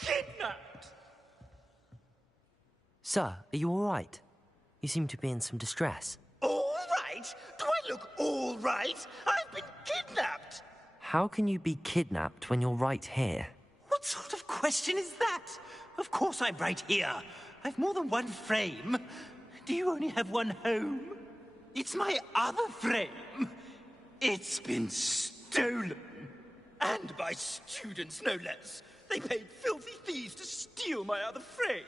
kidnapped! Sir, are you all right? You seem to be in some distress. All right? Do I look all right? I've been kidnapped! How can you be kidnapped when you're right here? What sort of question is that? Of course I'm right here. I've more than one frame. Do you only have one home? It's my other frame. It's been stolen. And by students, no less. They paid filthy thieves to steal my other frame.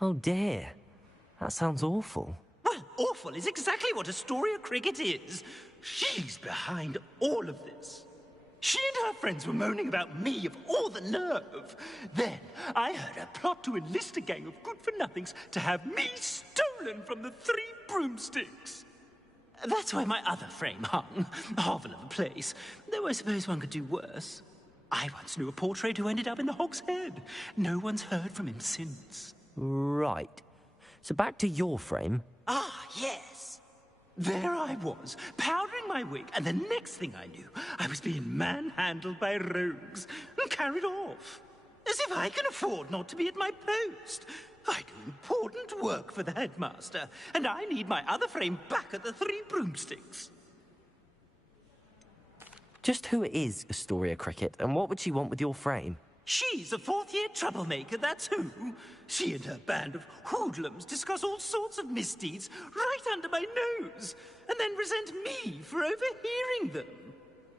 Oh dear. That sounds awful. Well, awful is exactly what Astoria Cricket is. She's behind all of this. She and her friends were moaning about me of all the nerve. Then I heard her plot to enlist a gang of good-for-nothings to have me stolen from the Three Broomsticks. That's where my other frame hung. A hovel of a place. Though I suppose one could do worse. I once knew a portrait who ended up in the Hog's Head. No one's heard from him since. Right. So back to your frame. Ah, yes. There I was, powdering my wig, and the next thing I knew, I was being manhandled by rogues and carried off. As if I can afford not to be at my post. I do important work for the headmaster, and I need my other frame back at the Three Broomsticks. Just who is Astoria Cricket, and what would she want with your frame? She's a fourth-year troublemaker, that's who. She and her band of hoodlums discuss all sorts of misdeeds right under my nose, and then resent me for overhearing them.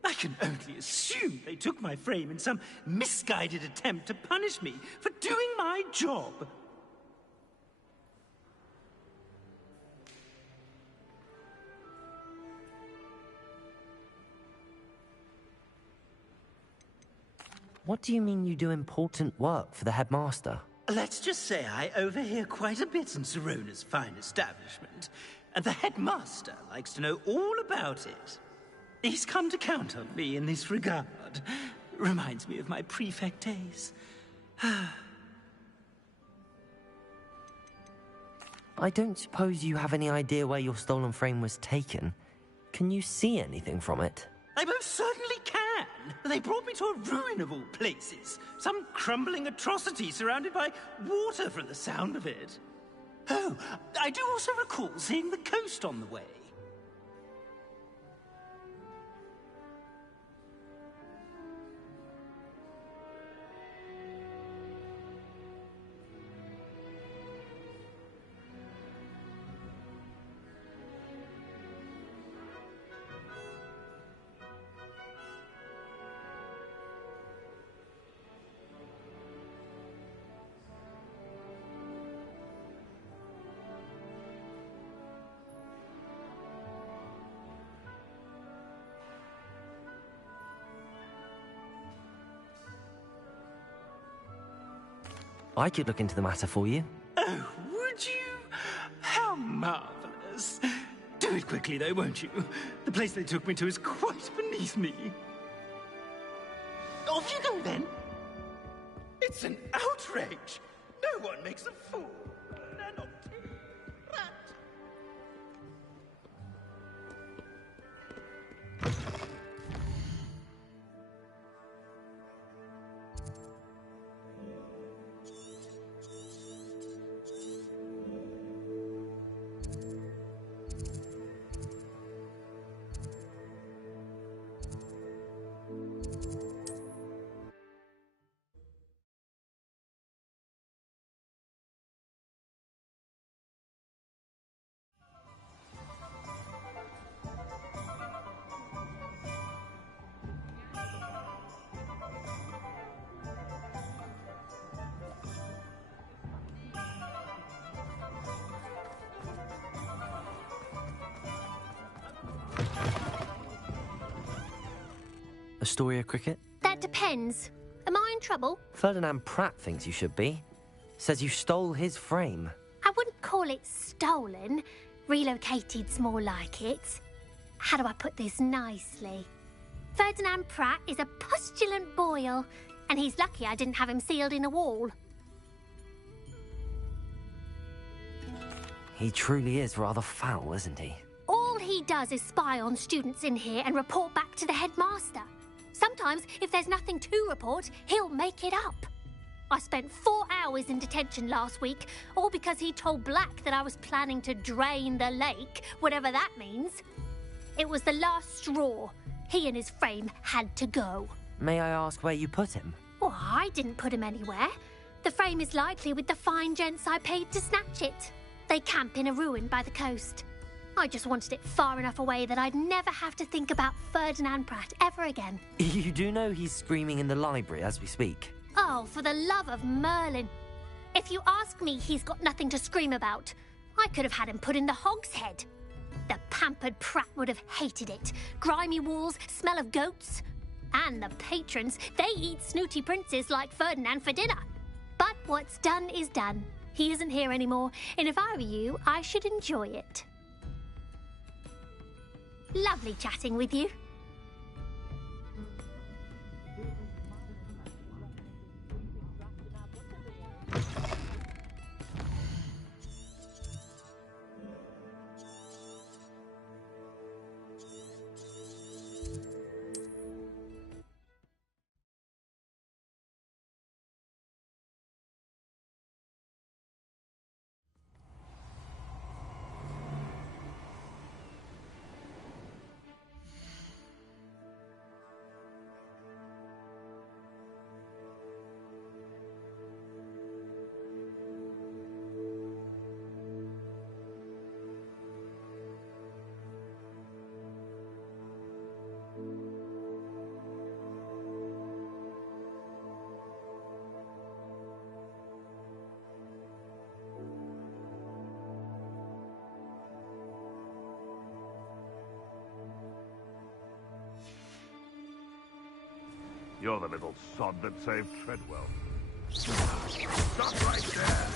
I can only assume they took my frame in some misguided attempt to punish me for doing my job. What do you mean you do important work for the headmaster? Let's just say I overhear quite a bit in Sirona's fine establishment, and the headmaster likes to know all about it. He's come to count on me in this regard. Reminds me of my prefect days. I don't suppose you have any idea where your stolen frame was taken. Can you see anything from it? I most certainly can. They brought me to a ruin of all places. Some crumbling atrocity surrounded by water from the sound of it. Oh, I do also recall seeing the coast on the way. I could look into the matter for you. Oh, would you? How marvelous. Do it quickly, though, won't you? The place they took me to is quite beneath me. Off you go, then. It's an outrage. No one makes a fool. Astoria Cricket? That depends. Am I in trouble? Ferdinand Pratt thinks you should be. Says you stole his frame. I wouldn't call it stolen. Relocated's more like it. How do I put this nicely? Ferdinand Pratt is a postulant boil, and he's lucky I didn't have him sealed in a wall. He truly is rather foul, isn't he? All he does is spy on students in here and report back to the headmaster. Sometimes, if there's nothing to report, he'll make it up. I spent 4 hours in detention last week, all because he told Black that I was planning to drain the lake, whatever that means. It was the last straw. He and his frame had to go. May I ask where you put him? Well, I didn't put him anywhere. The frame is likely with the fine gents I paid to snatch it. They camp in a ruin by the coast. I just wanted it far enough away that I'd never have to think about Ferdinand Pratt ever again. You do know he's screaming in the library as we speak? Oh, for the love of Merlin. If you ask me, he's got nothing to scream about. I could have had him put in the hogshead. The pampered Pratt would have hated it. Grimy walls, smell of goats. And the patrons, they eat snooty princes like Ferdinand for dinner. But what's done is done. He isn't here anymore, and if I were you, I should enjoy it. Lovely chatting with you. You're the little sod that saved Treadwell. Stop right there!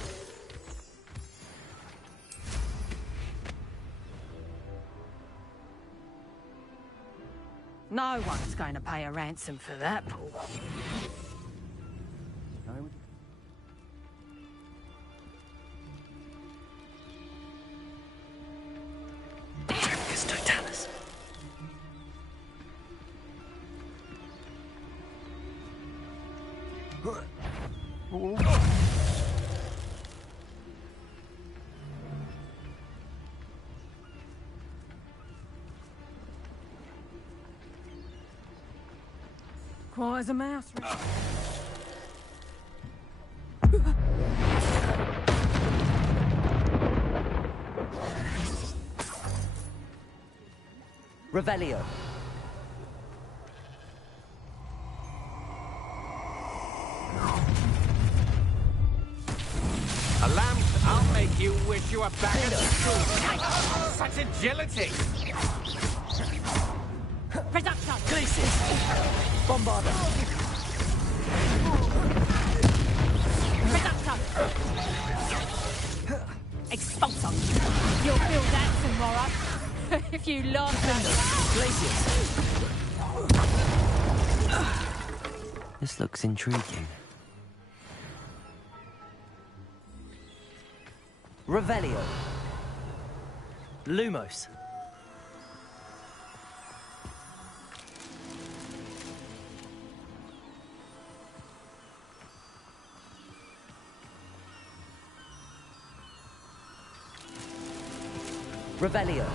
No one's going to pay a ransom for that, Paul. It's Totalis. Quiet as a mouse. Revelio. A lamp, I'll make you wish you were back at school. Such agility! Reducto! Glacis. Bombarda. Reducto! Expulso! You'll feel that tomorrow. If you laugh Glacius. This looks intriguing. Revelio. Lumos. Revelio.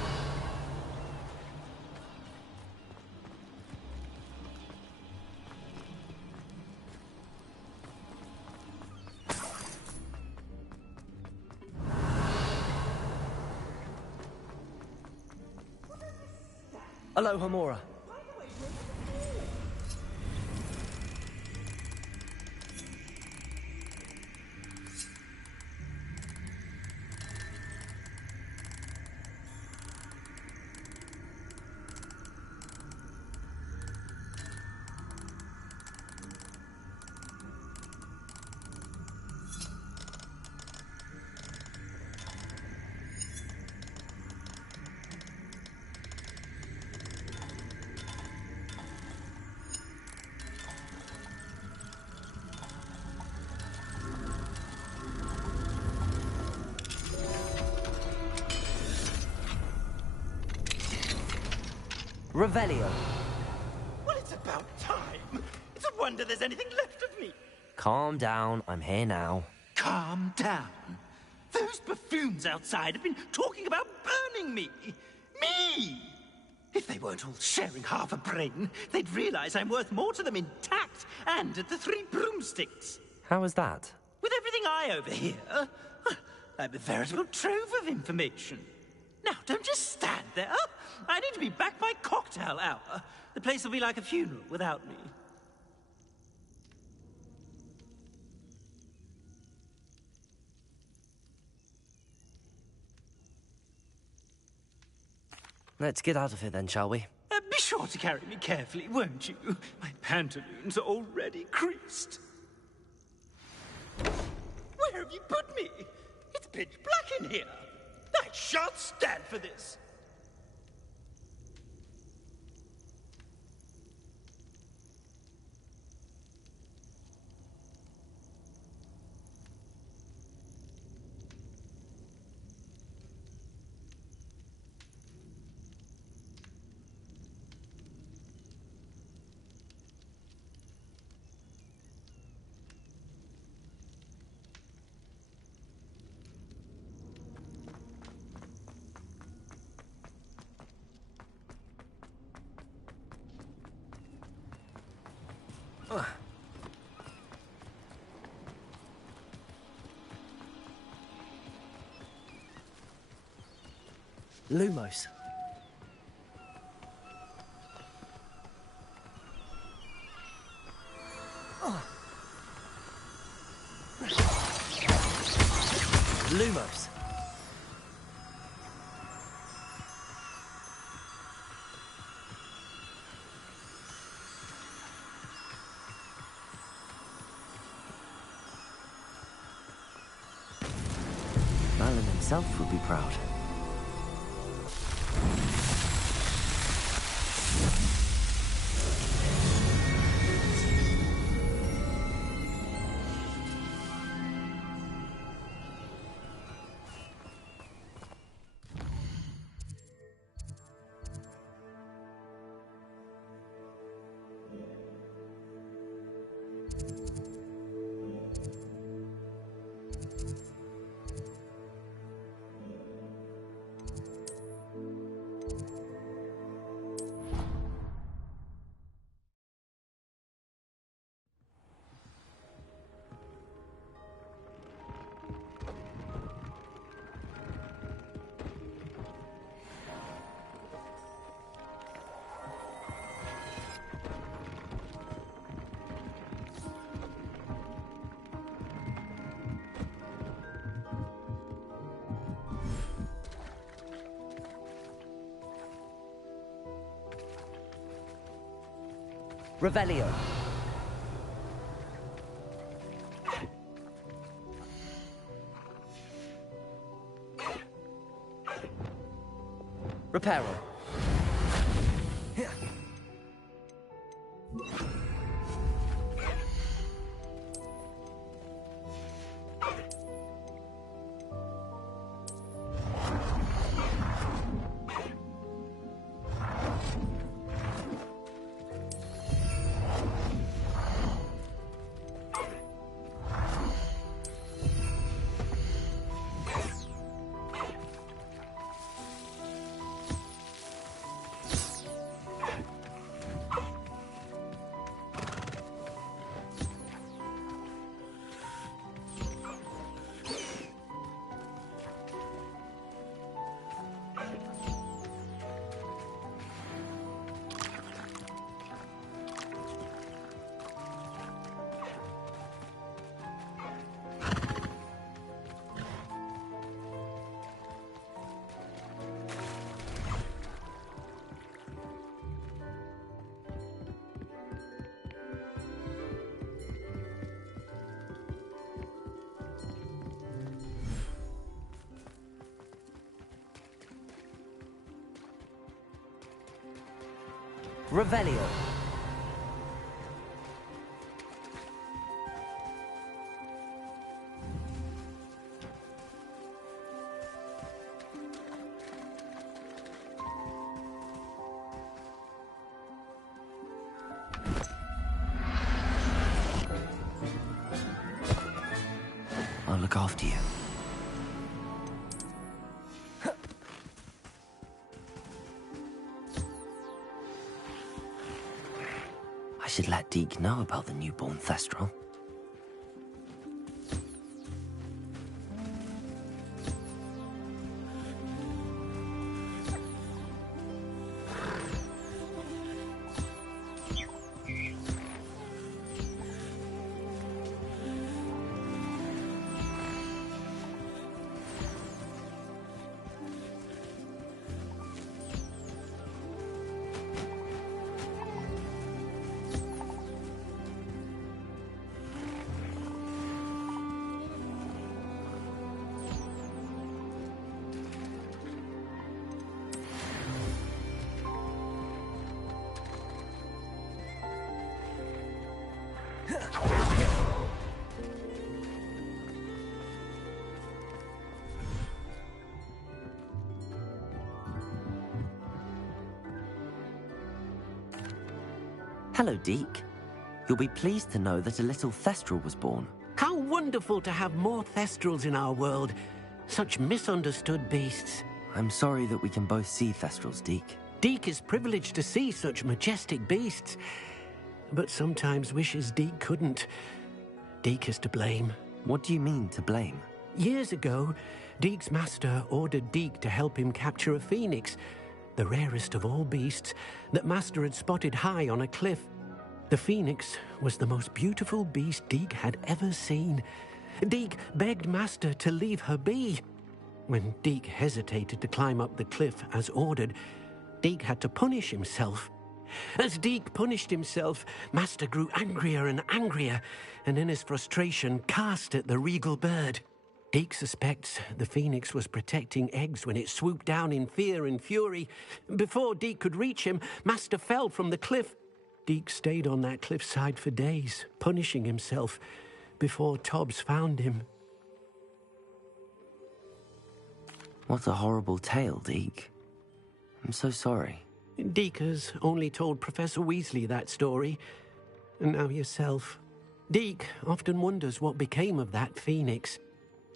Alohomora. Revelio. Well, it's about time. It's a wonder there's anything left of me. Calm down, I'm here now. Calm down. Those buffoons outside have been talking about burning me. Me! If they weren't all sharing half a brain, they'd realize I'm worth more to them intact and at the 3 broomsticks. How was that? With everything I overhear, I'm a veritable trove of information. Now, don't just stand there. I need to be back by cocktail hour. The place will be like a funeral without me. Let's get out of here then, shall we? Be sure to carry me carefully, won't you? My pantaloons are already creased. Where have you put me? It's pitch black in here. I shan't stand for this. Lumos. Lumos. Merlin himself would be proud. Revelio. Reparo. Revelio. after you. I should let Deke know about the newborn Thestral. Hello, Deke. You'll be pleased to know that a little Thestral was born. How wonderful to have more Thestrals in our world. Such misunderstood beasts. I'm sorry that we can both see Thestrals, Deke. Deke is privileged to see such majestic beasts, but sometimes wishes Deke couldn't. Deke is to blame. What do you mean, to blame? Years ago, Deke's master ordered Deke to help him capture a phoenix, the rarest of all beasts, that master had spotted high on a cliff. The phoenix was the most beautiful beast Deke had ever seen. Deke begged master to leave her be. When Deke hesitated to climb up the cliff as ordered, Deke had to punish himself. As Deke punished himself, master grew angrier and angrier, and in his frustration cast at the regal bird. Deke suspects the phoenix was protecting eggs when it swooped down in fear and fury. Before Deke could reach him, master fell from the cliff. Deke stayed on that cliffside for days, punishing himself, before Tobbs found him. What a horrible tale, Deke. I'm so sorry. Deke has only told Professor Weasley that story, and now yourself. Deke often wonders what became of that phoenix.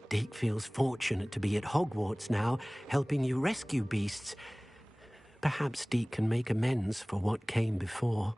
Deke feels fortunate to be at Hogwarts now, helping you rescue beasts. Perhaps Deke can make amends for what came before.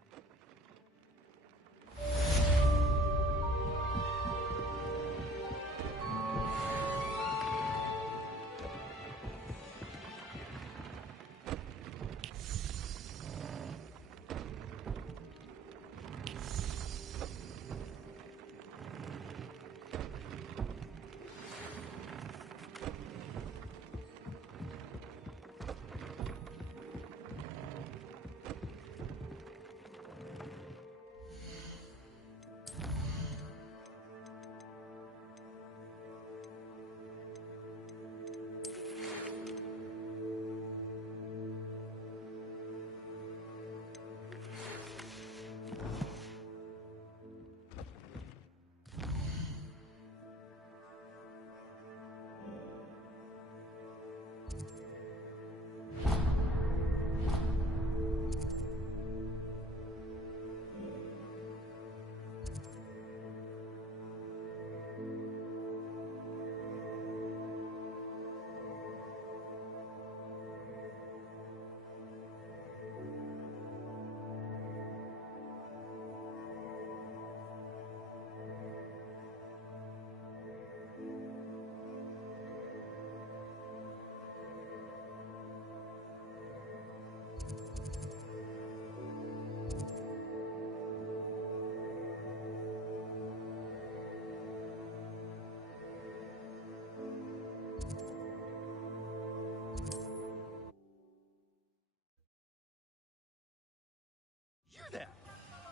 There.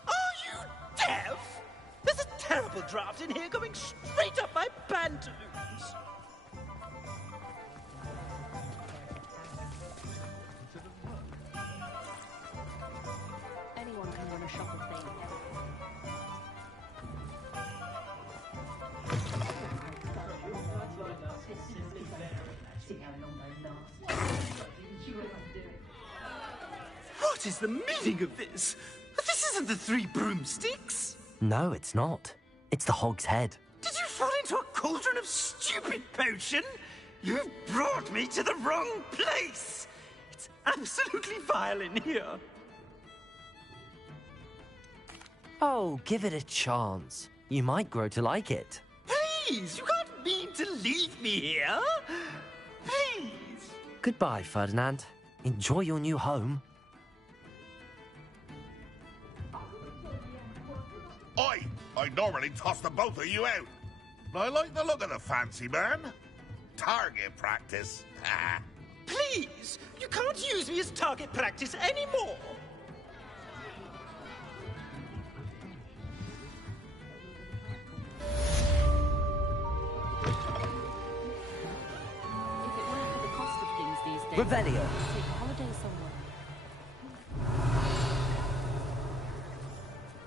Are you deaf? There's a terrible draft in here going straight up my pantaloons. Anyone can run a shop of things. What is the meaning of this? This isn't the Three Broomsticks. No, it's not. It's the Hog's Head. Did you fall into a cauldron of stupid potion? You've brought me to the wrong place! It's absolutely vile in here. Oh, give it a chance. You might grow to like it. Please, you can't mean to leave me here. Please. Goodbye, Ferdinand. Enjoy your new home. Oi! I normally toss the both of you out. I like the look of the fancy man. Target practice. Please, you can't use me as target practice anymore. If it weren't for the cost of things these days, Revelio. I'd take a holiday somewhere.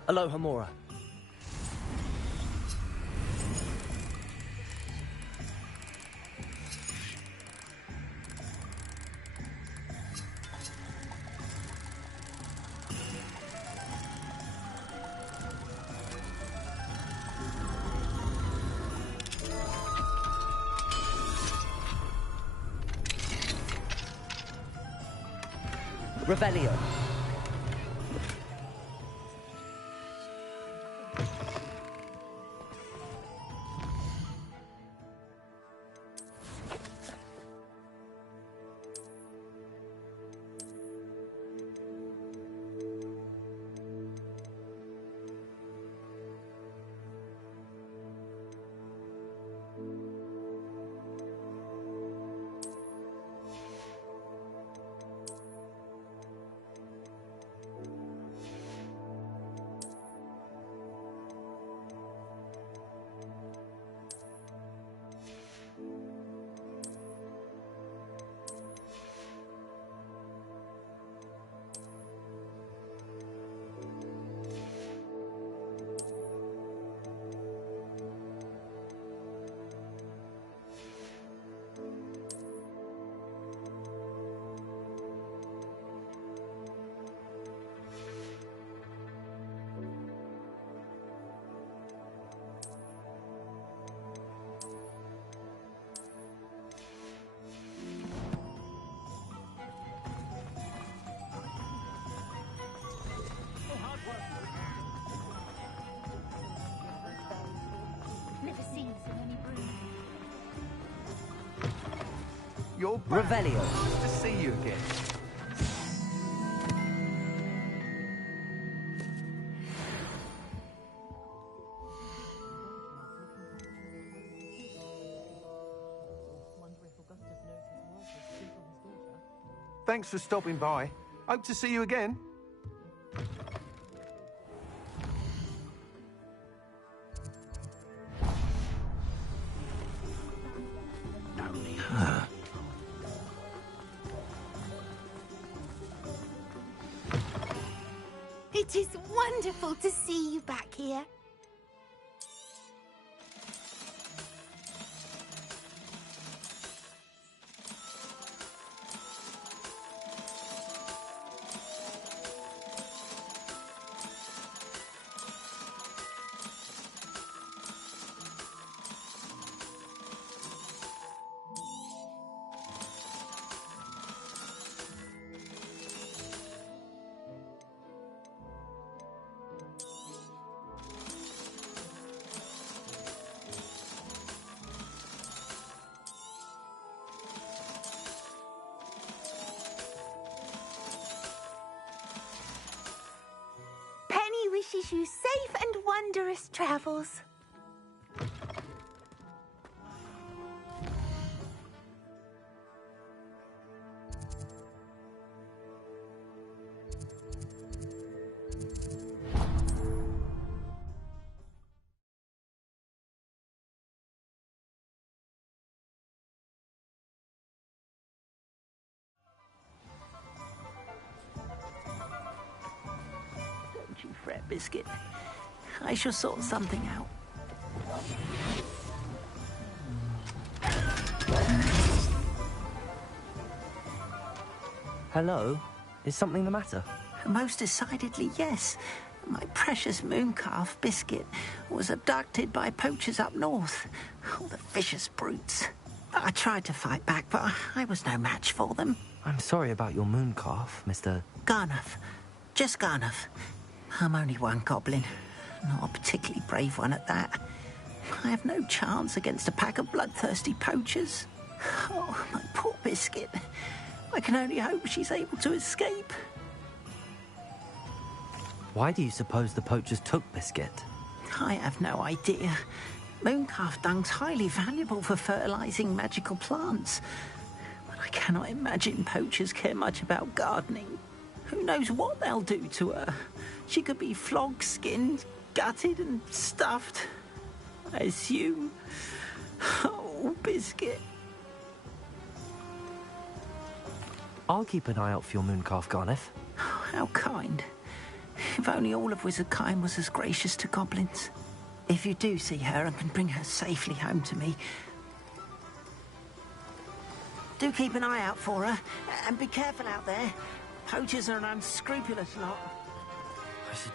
Aloha Mora. Revelio. Never seen so many brooms. You're back. Revelio. Nice to see you again. Thanks for stopping by. Hope to see you again. It is wonderful to see you back here. Penny wishes you safe and wondrous travels. Don't you fret, Biscuit. I shall sort something out. Hello? Is something the matter? Most decidedly, yes. My precious mooncalf, Biscuit, was abducted by poachers up north. Oh, the vicious brutes. I tried to fight back, but I was no match for them. I'm sorry about your mooncalf, Mr. Garnuff. Just Garnuff. I'm only one goblin. Not a particularly brave one at that. I have no chance against a pack of bloodthirsty poachers. Oh, my poor Biscuit. I can only hope she's able to escape. Why do you suppose the poachers took Biscuit? I have no idea. Mooncalf dung's highly valuable for fertilizing magical plants. But I cannot imagine poachers care much about gardening. Who knows what they'll do to her? She could be flogged, skinned, gutted and stuffed. I assume. Oh, Biscuit. I'll keep an eye out for your mooncalf, Garniff. Oh, how kind. If only all of Wizardkind was as gracious to goblins. If you do see her and can bring her safely home to me, do keep an eye out for her, and be careful out there. Poachers are an unscrupulous lot. I should...